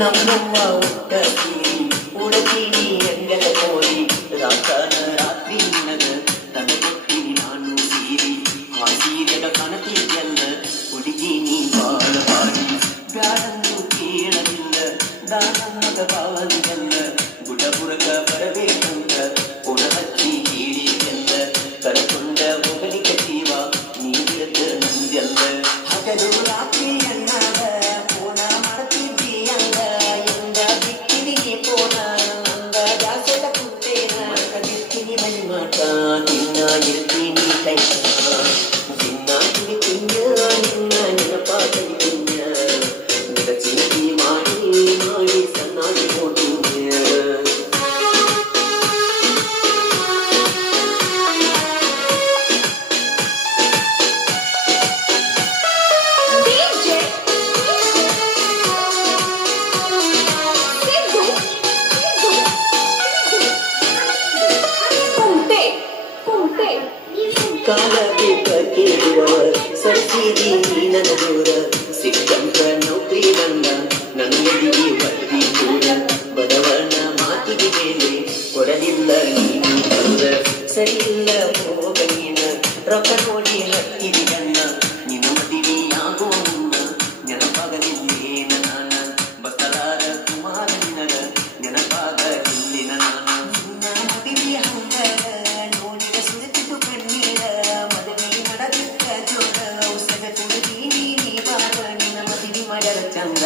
ನಮ್ಮವ್ವ ಹುಟ್ಟೀನಿ ಉಳತೀನಿ ಎಂಗಲ ಕೋರಿ ರಾತನ ರಾತ್ರಿ ನಿನಗ ತನಗೊತ್ತೀನಿ ನಾನು ಸೀರಿ ಆ ಸೀರೆಗ ಕಣತಿದ್ದೆಲ್ಲ ಹುಡುಗಿನಿ ಬಾಳ ಬಾಡಿ ಬ್ಯಾಡನ್ನು ಕೇಳಲಿಲ್ಲ ದಾನಮ್ಮಗ ಬಾಲಿಗೆಲ್ಲ ಬುಡಬುರಗ ಬರಬೇಕಂತ ಪುಣ ಹಚ್ಚಿ ಹೇಳಿದ್ದೆಲ್ಲ ಕರ್ಕೊಂಡ ಹೋಗಲಿಕ್ಕೆ ಜೀವ ನೀಡಿದ ನಂದೆಲ್ಲ ಹಗಲು ರಾತ್ರಿ ಎನ್ನದ ಪೋನ ಮಾಡ್ತಿದ್ದಿ ಅಂದ ಎಂದ ಬಿಟ್ಟಿನಿ ಪೋನ ಅಂದ ದಾಸಲ ಕುಂತೇನ ಕಲಿಸ್ತೀನಿ ಮೈ ಮಾಟ ನಿನ್ನ ಇರ್ತೀನಿ ಕೈ ನಿನ್ನ ಕುಳಿತಿನ್ನ ನಿನ್ನ ನೆನಪ ಕಲಿತಿನ್ನ ನಿನ್ನ ಚಿಂತಿ ಮಾಡಿ ಮಾಡಿ ಸಣ್ಣಾಗಿ ಹೋಗಿನ್ನ ಕಾಲ ಬೇಕಿ ಬಿಡವ ಸರಿಸಿದಿ ನನ್ನ ದೂರ ಸಿಕ್ಕಂತ ನೌಕರಿ ಬಂದ ನನ್ನೆದಿಗೆ ಬದ್ದಿ ಕೂಡ ಬಡವನ ಮಾತಿಗೆ ಮೇಲೆ ಕೊಡಲಿಲ್ಲ ನೀನು ಬಂದ ಸರಿಯಿಲ್ಲ ಹೋಗ ನೀನ ರೊಕ್ಕ ನೋಡಿ ಹತ್ತಿದಿ ಗಣ್ಣ ನಿನ್ನ ಮದುವೆಯಾಗೋ ಮುನ್ನ ನೆನಪಾಗಲಿಲ್ಲೇನ ನಾನ ಬತ್ತಲಾರ ಕುಮಾರ ನಿನಗ ನೆನಪಾಗಲಿಲ್ಲ ನಾನು ನಿನ್ನ ಮದುವೆ ಹಂಗ ನೋಡಿದ ಸುರಿತಿದ್ದು ಕಣ್ಣೀರ ಮದುವೆ ನಡೆದಿದ್ದ ಜೋಡ ಔಷಧ ತುಳಗಿ ನೀ ಬಾರ ನಿನ್ನ ಮದುವೆ ಮಾಡರ ಚಂದ